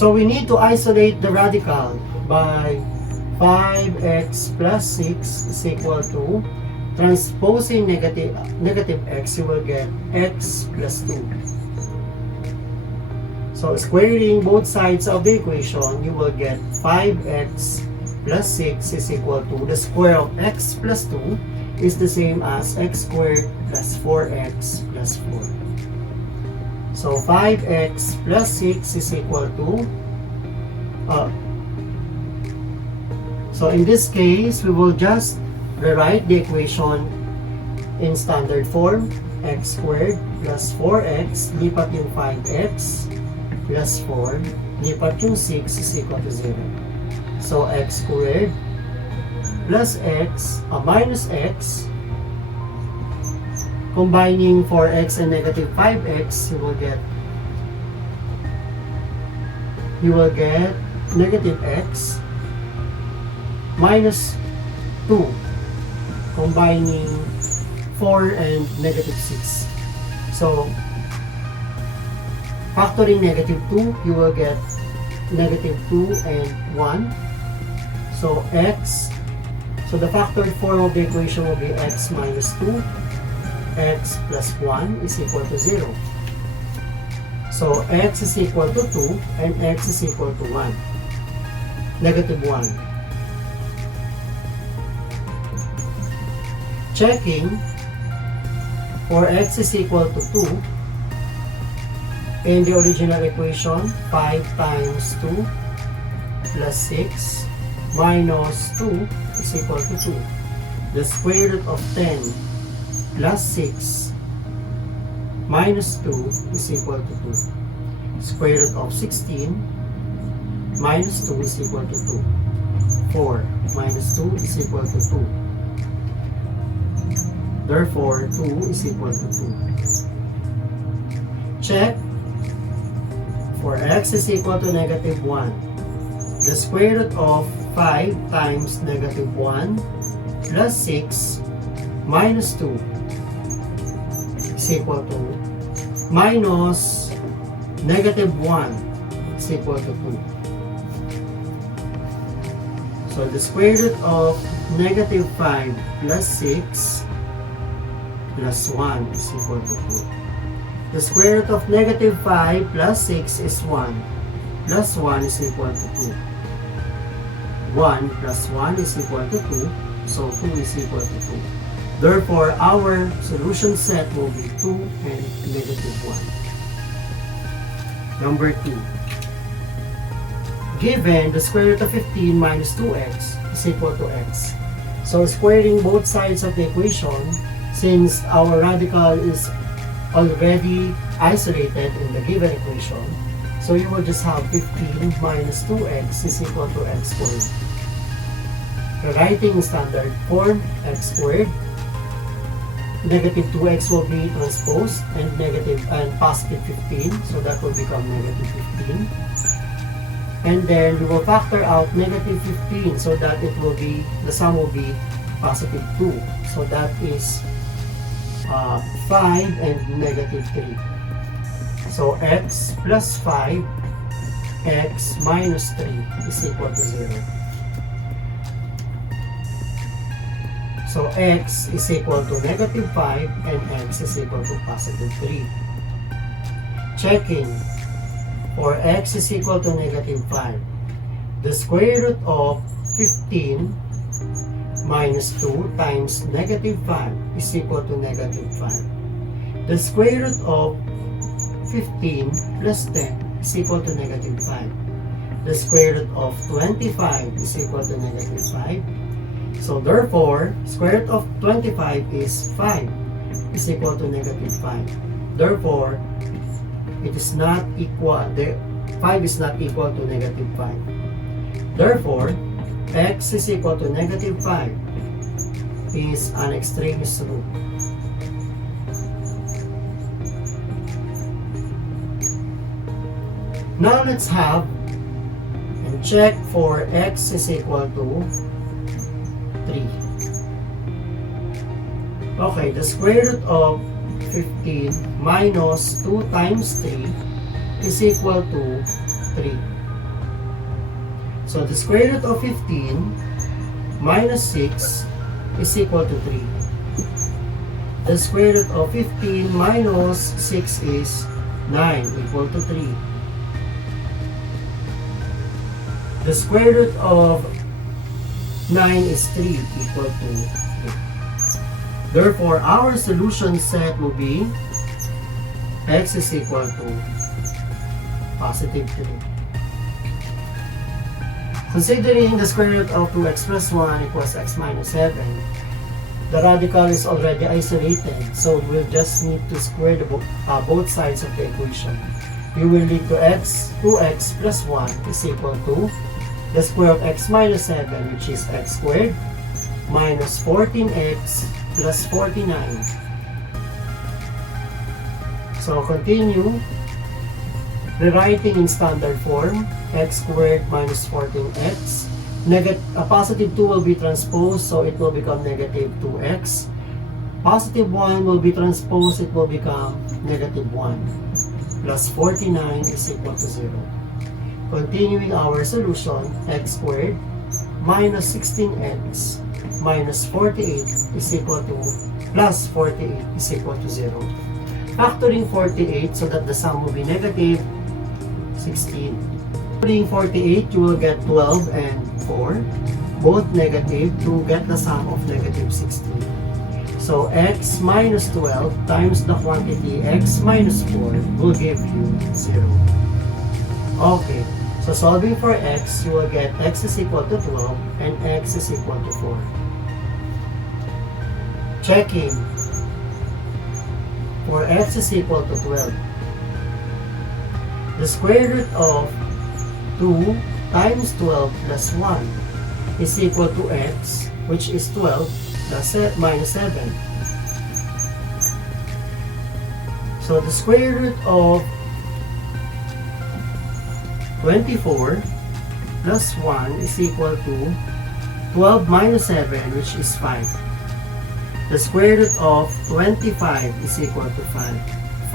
So we need to isolate the radical by 5x plus 6 is equal to transposing negative x, you will get x plus 2. So squaring both sides of the equation, you will get 5x plus 6 is equal to the square of x plus 2 is the same as x squared plus 4x plus 4. So 5x plus 6 is equal to so in this case, we will just rewrite the equation in standard form. X squared plus 4x, lipat yung 5x plus 4, lipat yung 6 is equal to 0. So x squared plus x, minus x, combining 4x and negative 5x, you will get negative x minus 2, combining 4 and negative 6. So, factoring negative 2, you will get negative 2 and 1. So, x, so the factored form of the equation will be x minus 2, x plus 1 is equal to 0. So, x is equal to 2 and x is equal to 1. Negative 1. Checking for x is equal to 2 in the original equation, 5 times 2 plus 6 minus 2 is equal to 2. The square root of 10 plus 6 minus 2 is equal to 2. Square root of 16 minus 2 is equal to 2. 4 minus 2 is equal to 2. Therefore, 2 is equal to 2. Check for x is equal to negative 1. The square root of 5 times negative 1 plus 6 minus 2 is equal to minus negative 1 is equal to 2. So the square root of negative 5 plus 6 plus 1 is equal to 2. The square root of negative 5 plus 6 is 1. Plus 1 is equal to 2. 1 plus 1 is equal to 2. So 2 is equal to 2. Therefore, our solution set will be 2 and negative 1. Number 2. Given the square root of 15 minus 2x is equal to x. So squaring both sides of the equation, since our radical is already isolated in the given equation, so you will just have 15 minus 2x is equal to x squared. Rewriting standard form, x squared, negative 2x will be transposed and positive 15, so that will become negative 15. And then we will factor out negative 15 so that it will be, the sum will be positive 2. So that is 5 and negative 3. So x plus 5, x minus 3 is equal to 0. So x is equal to negative 5 and x is equal to positive 3. Checking for x is equal to negative 5. The square root of 15 minus 2 times negative 5 is equal to negative 5. The square root of 15 plus 10 is equal to negative 5. The square root of 25 is equal to negative 5. So therefore, square root of 25 is 5 is equal to negative 5. Therefore, it is not equal, 5 is not equal to negative 5. Therefore, x is equal to negative 5 is an extraneous root. Now let's have and check for x is equal to 3. Okay, the square root of 15 minus 2 times 3 is equal to 3. So the square root of 15 minus 6 is equal to 3. The square root of 15 minus 6 is 9, equal to 3. The square root of 9 is 3, equal to 3. Therefore, our solution set will be x is equal to positive 3. Considering the square root of 2x plus 1 equals x minus 7, the radical is already isolated, so we'll just need to square both sides of the equation. We will lead to 2x plus 1 is equal to the square of x minus 7, which is x squared, minus 14x plus 49. So continue rewriting in standard form, x squared minus 14x. A positive 2 will be transposed, so it will become negative 2x. Positive 1 will be transposed, it will become negative 1. Plus 49 is equal to 0. Continuing our solution, x squared minus 16x minus 48 is equal to plus 48 is equal to 0. Factoring 48 so that the sum will be negative 16. Factoring 48, you will get 12 and 4, both negative, to get the sum of negative 16. So x minus 12 times the quantity x minus 4 will give you 0. Okay, so solving for x, you will get x is equal to 12 and x is equal to 4. Checking for x is equal to 12. The square root of 2 times 12 plus 1 is equal to x, which is 12 plus minus 7. So the square root of 24 plus 1 is equal to 12 minus 7, which is 5. The square root of 25 is equal to 5.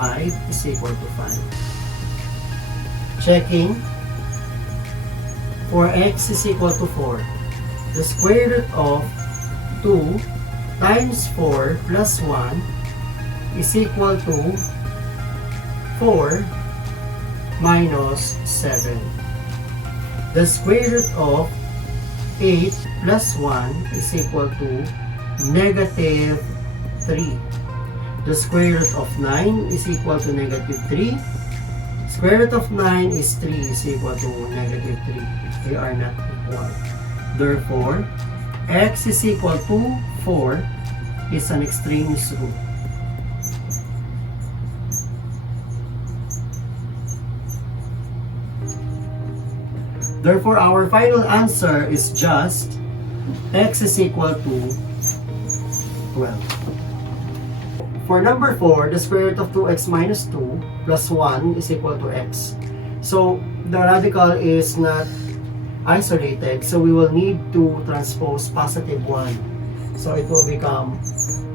5 is equal to 5. Checking for x is equal to 4. The square root of 2 times 4 plus 1 is equal to 4 minus 7. The square root of 8 plus 1 is equal to negative 3. The square root of 9 is equal to negative 3. Square root of 9 is 3 is equal to negative 3. They are not equal. Therefore, x is equal to 4 is an extraneous root. Therefore, our final answer is just x is equal to 12. For number 4, the square root of 2x minus 2 plus 1 is equal to x. So, the radical is not isolated, so we will need to transpose positive 1. So, it will become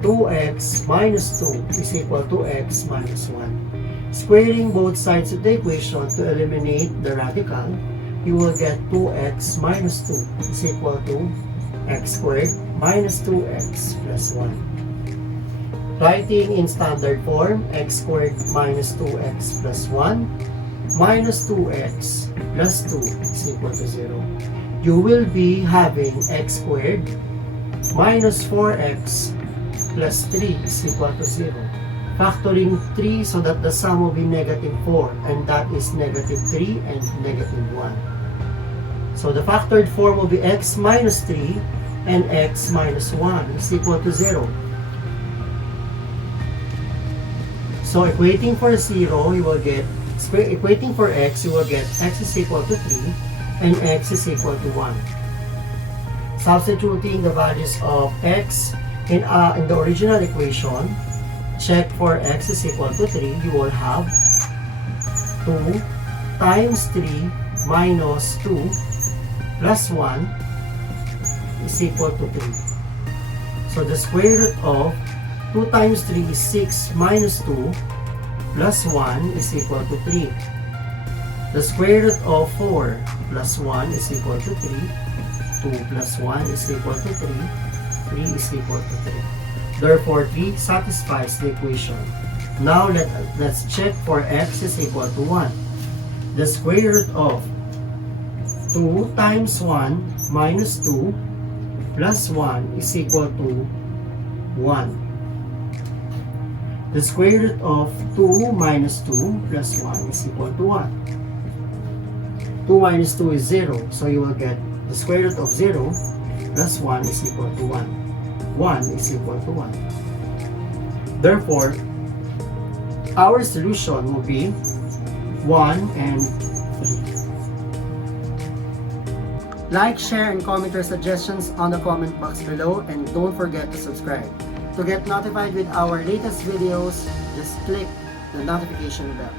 2x minus 2 is equal to x minus 1. Squaring both sides of the equation to eliminate the radical, you will get 2x minus 2 is equal to x squared minus 2x plus 1. Writing in standard form, x squared minus 2x plus 1 minus 2x plus 2 is equal to 0. You will be having x squared minus 4x plus 3 is equal to 0. Factoring 3 so that the sum will be negative 4, and that is negative 3 and negative 1. So the factored form will be x minus 3 and x minus 1 is equal to 0. So equating for 0, you will get, equating for x, you will get x is equal to 3 and x is equal to 1. Substituting the values of x in the original equation, check for x is equal to 3, you will have 2 times 3 minus 2 plus 1 is equal to 3. So the square root of 2 times 3 is 6 minus 2 plus 1 is equal to 3. The square root of 4 plus 1 is equal to 3. 2 plus 1 is equal to 3. 3 is equal to 3. Therefore, 3 satisfies the equation. Now, let's check for x is equal to 1. The square root of 2 times 1 minus 2 plus 1 is equal to 1. The square root of 2 minus 2 plus 1 is equal to 1. 2 minus 2 is 0, so you will get the square root of 0 plus 1 is equal to 1. 1 is equal to 1. Therefore, our solution will be 1 and 3. Like, share, and comment your suggestions on the comment box below, and don't forget to subscribe. To get notified with our latest videos, just click the notification bell.